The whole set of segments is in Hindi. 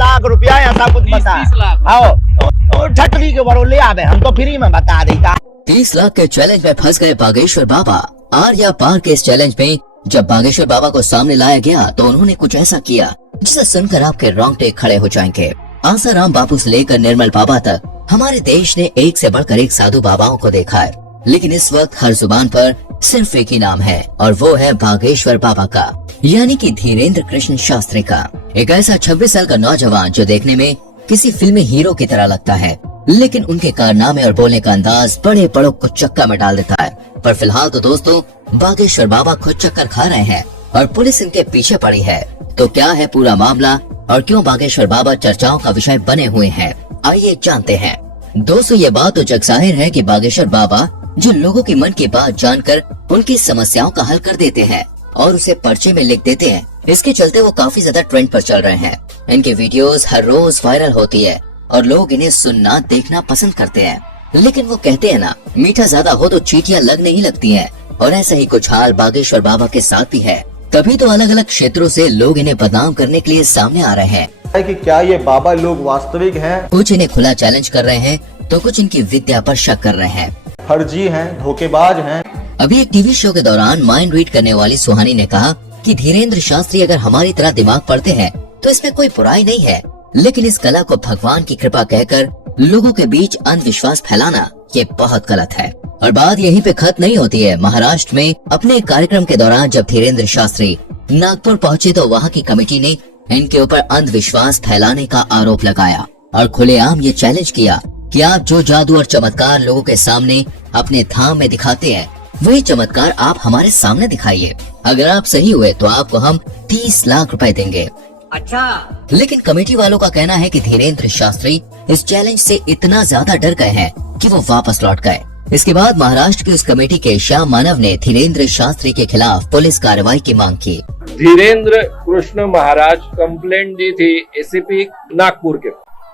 लाख रुपया ऐसा कुछ बता। 30 लाख। आओ ठटरी के बड़ो ले आवे, हम तो फ्री में बता देता। 30 लाख के चैलेंज में फंस गए बागेश्वर बाबा। आर या पार के इस चैलेंज में जब बागेश्वर बाबा को सामने लाया गया तो उन्होंने कुछ ऐसा किया जिसे सुनकर आपके रोंगटे खड़े हो जाएंगे। आसाराम बापू से लेकर निर्मल बाबा तक हमारे देश ने एक से बढ़कर एक साधु बाबाओं को देखा है, लेकिन इस वक्त हर जुबान पर सिर्फ एक ही नाम है और वो है बागेश्वर बाबा का, यानी कि धीरेन्द्र कृष्ण शास्त्री का। एक ऐसा 26 साल का नौजवान जो देखने में किसी फिल्मी हीरो की तरह लगता है, लेकिन उनके कारनामे और बोलने का अंदाज बड़े बड़ों को चक्का में डाल देता है। पर फिलहाल तो दोस्तों बागेश्वर बाबा खुद चक्कर खा रहे हैं और पुलिस इनके पीछे पड़ी है। तो क्या है पूरा मामला और क्यों बागेश्वर बाबा चर्चाओं का विषय बने हुए हैं, आइए जानते हैं। दोस्तों ये बात तो जग जाहिर है कि बागेश्वर बाबा जो लोगों के मन की बात जानकर उनकी समस्याओं का हल कर देते हैं और उसे पर्चे में लिख देते हैं, इसके चलते वो काफी ज्यादा ट्रेंड पर चल रहे हैं। इनकी वीडियोस हर रोज वायरल होती है और लोग इन्हें सुनना देखना पसंद करते हैं। लेकिन वो कहते हैं ना, मीठा ज्यादा हो तो चींटियां लगने ही लगती हैं, और ऐसा ही कुछ हाल बागेश्वर बाबा के साथ भी है। तभी तो अलग अलग क्षेत्रों से लोग इन्हें बदनाम करने के लिए सामने आ रहे हैं कि क्या ये बाबा लोग वास्तविक हैं? कुछ इन्हें खुला चैलेंज कर रहे हैं तो कुछ इनकी विद्या पर शक कर रहे हैं, फर्जी हैं, धोखेबाज हैं। अभी एक टीवी शो के दौरान माइंड रीड करने वाली सुहानी ने कहा कि धीरेन्द्र शास्त्री अगर हमारी तरह दिमाग पढ़ते हैं तो इसमें कोई बुराई नहीं है, लेकिन इस कला को भगवान की कृपा कहकर लोगों के बीच अंधविश्वास फैलाना ये बहुत गलत है। और बात यहीं पे खत्म नहीं होती है। महाराष्ट्र में अपने एक कार्यक्रम के दौरान जब धीरेन्द्र शास्त्री नागपुर पहुंचे तो वहां की कमेटी ने इनके ऊपर अंधविश्वास फैलाने का आरोप लगाया और खुलेआम ये चैलेंज किया कि आप जो जादू और चमत्कार लोगों के सामने अपने धाम में दिखाते हैं वही चमत्कार आप हमारे सामने दिखाइए। अगर आप सही हुए तो आपको हम 30 लाख रुपए देंगे। अच्छा, लेकिन कमेटी वालों का कहना है कि धीरेन्द्र शास्त्री इस चैलेंज से इतना ज्यादा डर गए हैं कि वो वापस लौट गए। इसके बाद महाराष्ट्र की उस कमेटी के श्याम मानव ने धीरेन्द्र शास्त्री के खिलाफ पुलिस कार्रवाई की मांग की। धीरेन्द्र कृष्ण महाराज कंप्लेंट दी थी एसीपी नागपुर के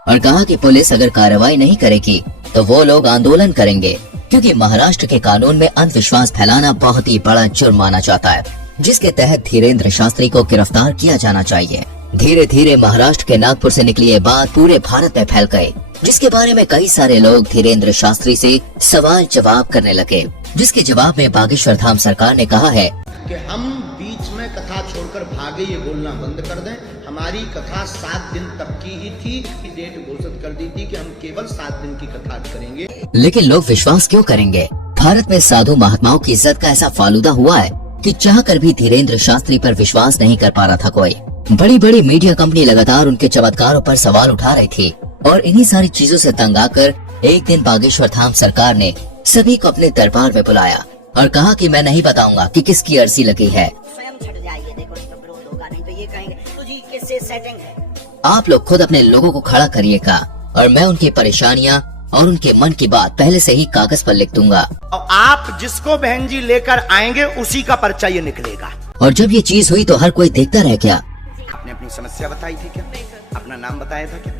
और कहा कि पुलिस अगर कार्रवाई नहीं करेगी तो वो लोग आंदोलन करेंगे, क्योंकि महाराष्ट्र के कानून में अंधविश्वास फैलाना बहुत ही बड़ा जुर्म माना जाता है, जिसके तहत धीरेन्द्र शास्त्री को गिरफ्तार किया जाना चाहिए। धीरे धीरे महाराष्ट्र के नागपुर से निकली ये बात पूरे भारत में फैल गई, जिसके बारे में कई सारे लोग धीरेन्द्र शास्त्री से सवाल जवाब करने लगे, जिसके जवाब में बागेश्वर धाम सरकार ने कहा है कि हम बीच में कथा छोड़कर भागे ये बोलना बंद कर दें। हमारी कथा 7 दिन तक की ही थी, कि डेट घोषित कर दी थी कि हम केवल 7 दिन की कथा करेंगे। लेकिन लोग विश्वास क्यों करेंगे? भारत में साधु महात्माओं की इज्जत का ऐसा फालूदा हुआ है कि चाहकर भी धीरेन्द्र शास्त्री पर विश्वास नहीं कर पा रहा था कोई। बड़ी बड़ी मीडिया कंपनी लगातार उनके चमत्कारों पर सवाल उठा रही थी और इन्हीं सारी चीजों से तंग आकर एक दिन बागेश्वर धाम सरकार ने सभी को अपने दरबार में बुलाया और कहा कि मैं नहीं बताऊंगा कि किसकी अर्जी लगी है, स्वयं छट जाइए, देखो इसमें विरोध होगा नहीं तो ये कहेंगे तुझी किससे सेटिंग है। आप लोग खुद अपने लोगों को खड़ा करिएगा और मैं उनकी परेशानियां और उनके मन की बात पहले से ही कागज पर लिख दूंगा और आप जिसको बहन जी लेकर आएंगे उसी का पर्चा ये निकलेगा। और जब ये चीज हुई तो हर कोई देखता रह गया। आपने अपनी समस्या बताई थी क्या? अपना नाम बताया था क्या?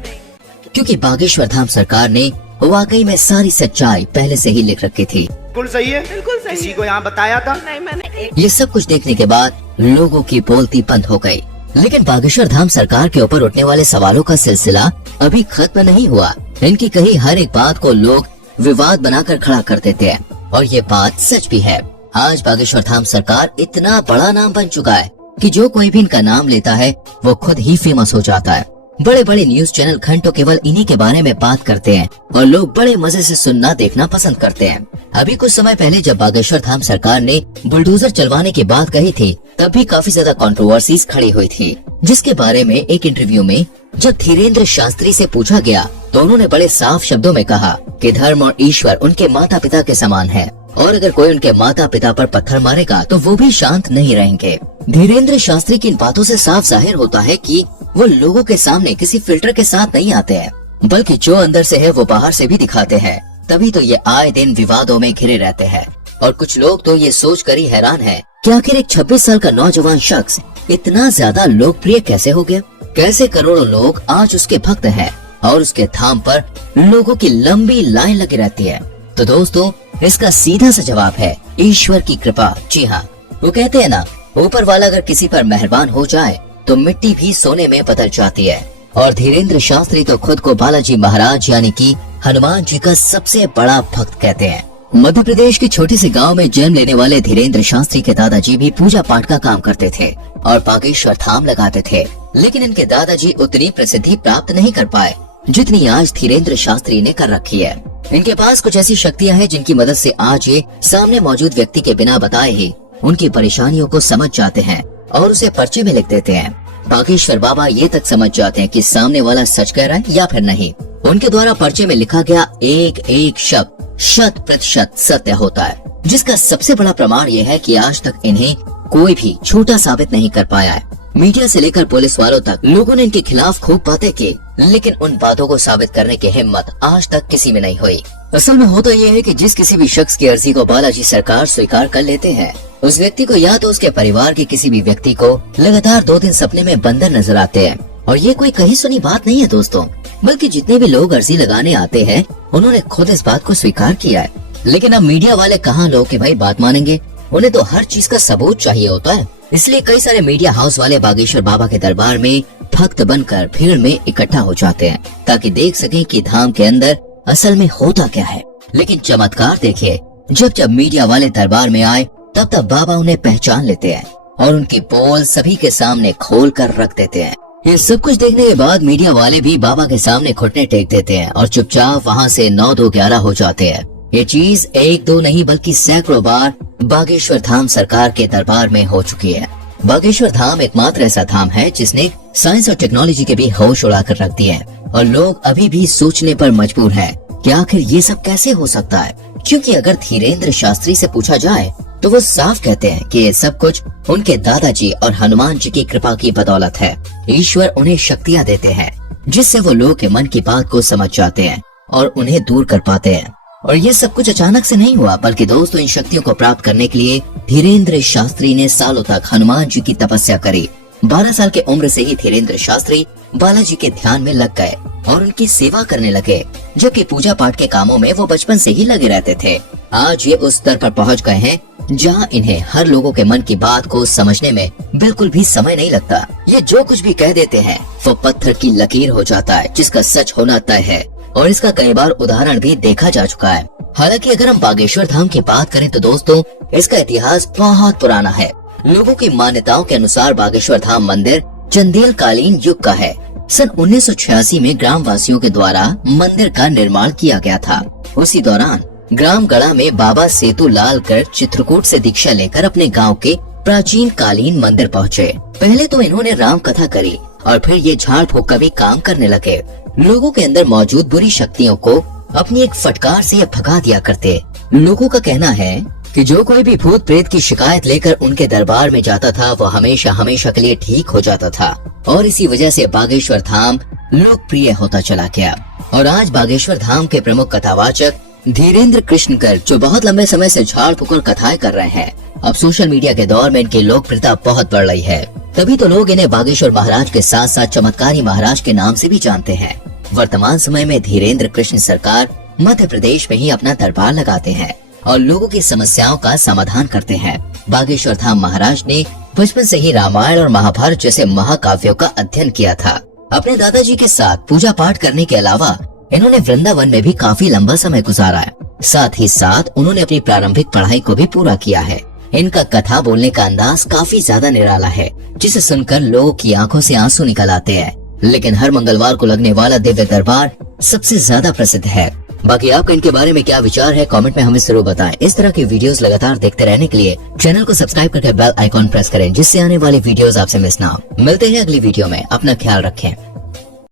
क्योंकि बागेश्वर धाम सरकार ने वाकई में सारी सच्चाई पहले से ही लिख रखी थी। बिल्कुल सही है, बिल्कुल सही। किसी को यहाँ बताया था? नहीं मैंने। ये सब कुछ देखने के बाद लोगों की बोलती बंद हो गई, लेकिन बागेश्वर धाम सरकार के ऊपर उठने वाले सवालों का सिलसिला अभी खत्म नहीं हुआ। इनकी कही हर एक बात को लोग विवाद बनाकर खड़ा कर देते हैं और ये बात सच भी है। आज बागेश्वर धाम सरकार इतना बड़ा नाम बन चुका है कि जो कोई भी इनका नाम लेता है वो खुद ही फेमस हो जाता है। बड़े बड़े न्यूज चैनल घंटों केवल इन्हीं के बारे में बात करते हैं और लोग बड़े मजे से सुनना देखना पसंद करते हैं। अभी कुछ समय पहले जब बागेश्वर धाम सरकार ने बुलडोजर चलवाने की बात कही थी तब भी काफी ज्यादा कंट्रोवर्सीज खड़ी हुई थी, जिसके बारे में एक इंटरव्यू में जब धीरेन्द्र शास्त्री से पूछा गया तो उन्होंने बड़े साफ शब्दों में कहा कि धर्म और ईश्वर उनके माता पिता के समान है और अगर कोई उनके माता पिता पर पत्थर मारेगा तो वो भी शांत नहीं रहेंगे। धीरेन्द्र शास्त्री की इन बातों से साफ जाहिर होता है कि वो लोगों के सामने किसी फिल्टर के साथ नहीं आते हैं, बल्कि जो अंदर से है वो बाहर से भी दिखाते हैं। तभी तो ये आए दिन विवादों में घिरे रहते हैं और कुछ लोग तो ये सोच कर ही हैरान है कि आखिर एक 26 साल का नौजवान शख्स इतना ज्यादा लोकप्रिय कैसे हो गया। कैसे करोड़ों लोग आज उसके भक्त हैं और उसके धाम पर लोगों की लंबी लाइन लगी रहती है। तो दोस्तों इसका सीधा सा जवाब है ईश्वर की कृपा। जी हाँ, वो कहते हैं ना, ऊपर वाला अगर किसी पर मेहरबान हो जाए तो मिट्टी भी सोने में बदल जाती है और धीरेन्द्र शास्त्री तो खुद को बालाजी महाराज यानी कि हनुमान जी का सबसे बड़ा भक्त कहते हैं। मध्य प्रदेश के छोटे से गांव में जन्म लेने वाले धीरेन्द्र शास्त्री के दादाजी भी पूजा पाठ का काम करते थे और बागेश्वर धाम लगाते थे, लेकिन इनके दादाजी उतनी प्रसिद्धि प्राप्त नहीं कर पाए जितनी आज धीरेन्द्र शास्त्री ने कर रखी है। इनके पास कुछ ऐसी शक्तियां हैं जिनकी मदद से आज ये सामने मौजूद व्यक्ति के बिना बताए ही उनकी परेशानियों को समझ जाते हैं और उसे पर्चे में लिख देते हैं। बागेश्वर बाबा ये तक समझ जाते हैं कि सामने वाला सच कह रहा है या फिर नहीं। उनके द्वारा पर्चे में लिखा गया एक एक शब्द 100% सत्य होता है, जिसका सबसे बड़ा प्रमाण यह है कि आज तक इन्हें कोई भी झूठा साबित नहीं कर पाया है। मीडिया से लेकर पुलिस वालों तक लोगों ने इनके खिलाफ खूब बातें की, लेकिन उन बातों को साबित करने की हिम्मत आज तक किसी में नहीं हुई। असल में होता यह है कि जिस किसी भी शख्स की अर्जी को बालाजी सरकार स्वीकार कर लेते हैं, उस व्यक्ति को या तो उसके परिवार के किसी भी व्यक्ति को लगातार 2 दिन सपने में बंदर नजर आते हैं। और ये कोई कहीं सुनी बात नहीं है दोस्तों, बल्कि जितने भी लोग अर्जी लगाने आते हैं उन्होंने खुद इस बात को स्वीकार किया है। लेकिन अब मीडिया वाले कहाँ लोग कि भाई बात मानेंगे, उन्हें तो हर चीज का सबूत चाहिए होता है। इसलिए कई सारे मीडिया हाउस वाले बागेश्वर बाबा के दरबार में भक्त बनकर भीड़ में इकट्ठा हो जाते हैं ताकि देख सकें कि धाम के अंदर असल में होता क्या है। लेकिन चमत्कार देखिए, जब मीडिया वाले दरबार में आए तब बाबा उन्हें पहचान लेते हैं और उनकी पोल सभी के सामने खोल कर रख देते हैं। ये सब कुछ देखने के बाद मीडिया वाले भी बाबा के सामने घुटने टेक देते हैं और चुपचाप वहाँ से 9-2-11 हो जाते हैं। ये चीज 1-2 नहीं बल्कि सैकड़ों बार बागेश्वर धाम सरकार के दरबार में हो चुकी है। बागेश्वर धाम एकमात्र ऐसा धाम है जिसने साइंस और टेक्नोलॉजी के भी होश उड़ा कर रख दिए हैं और लोग अभी भी सोचने पर मजबूर हैं कि आखिर ये सब कैसे हो सकता है। क्योंकि अगर धीरेन्द्र शास्त्री से पूछा जाए तो वो साफ कहते हैं कि ये सब कुछ उनके दादाजी और हनुमान जी की कृपा की बदौलत है। ईश्वर उन्हें शक्तियाँ देते हैं जिससे वो लोग के मन की बात को समझ जाते हैं और उन्हें दूर कर पाते हैं। और ये सब कुछ अचानक से नहीं हुआ, बल्कि दोस्तों इन शक्तियों को प्राप्त करने के लिए धीरेन्द्र शास्त्री ने सालों तक हनुमान जी की तपस्या करी। 12 साल के उम्र से ही धीरेन्द्र शास्त्री बालाजी के ध्यान में लग गए और उनकी सेवा करने लगे, जबकि पूजा पाठ के कामों में वो बचपन से ही लगे रहते थे। आज ये उस स्तर पर पहुंच गए हैं जहां इन्हें हर लोगों के मन की बात को समझने में बिल्कुल भी समय नहीं लगता। ये जो कुछ भी कह देते हैं वो पत्थर की लकीर हो जाता है जिसका सच होना तय है, और इसका कई बार उदाहरण भी देखा जा चुका है। हालांकि अगर हम बागेश्वर धाम की बात करें तो दोस्तों इसका इतिहास बहुत पुराना है। लोगों की मान्यताओं के अनुसार बागेश्वर धाम मंदिर चंदेल कालीन युग का है। सन 1986 में ग्राम वासियों के द्वारा मंदिर का निर्माण किया गया था। उसी दौरान ग्राम गड़ा में बाबा सेतु लाल कर चित्रकूट से दीक्षा लेकर अपने गांव के प्राचीन कालीन मंदिर पहुँचे। पहले तो इन्होंने राम कथा करी और फिर ये झाड़ फूक का भी काम करने लगे। लोगों के अंदर मौजूद बुरी शक्तियों को अपनी एक फटकार से ये भगा दिया करते। लोगों का कहना है कि जो कोई भी भूत प्रेत की शिकायत लेकर उनके दरबार में जाता था वो हमेशा हमेशा के लिए ठीक हो जाता था, और इसी वजह से बागेश्वर धाम लोकप्रिय होता चला गया। और आज बागेश्वर धाम के प्रमुख कथावाचक धीरेन्द्र कृष्णकर, जो बहुत लंबे समय से झाड़ फूक कथाएं कर रहे हैं, अब सोशल मीडिया के दौर में इनकी लोकप्रियता बहुत बढ़ रही है। तभी तो लोग इन्हें बागेश्वर महाराज के साथ साथ चमत्कारी महाराज के नाम से भी जानते हैं। वर्तमान समय में धीरेन्द्र कृष्ण सरकार मध्य प्रदेश में ही अपना दरबार लगाते हैं और लोगों की समस्याओं का समाधान करते हैं। बागेश्वर धाम महाराज ने बचपन से ही रामायण और महाभारत जैसे महाकाव्यों का अध्ययन किया था। अपने दादाजी के साथ पूजा पाठ करने के अलावा इन्होंने वृंदावन में भी काफी लंबा समय गुजारा है। साथ ही साथ उन्होंने अपनी प्रारंभिक पढ़ाई को भी पूरा किया है। इनका कथा बोलने का अंदाज काफी ज्यादा निराला है, जिसे सुनकर लोगों की आंखों से आंसू निकल आते हैं। लेकिन हर मंगलवार को लगने वाला दिव्य दरबार सबसे ज्यादा प्रसिद्ध है। बाकी आपका इनके बारे में क्या विचार है, कमेंट में हमें जरूर बताएं। इस तरह की वीडियोस लगातार देखते रहने के लिए चैनल को सब्सक्राइब करके बेल आइकॉन प्रेस करें, जिससे आने वाली वीडियोस आपसे मिस ना हो। मिलते हैं अगली वीडियो में, अपना ख्याल रखें।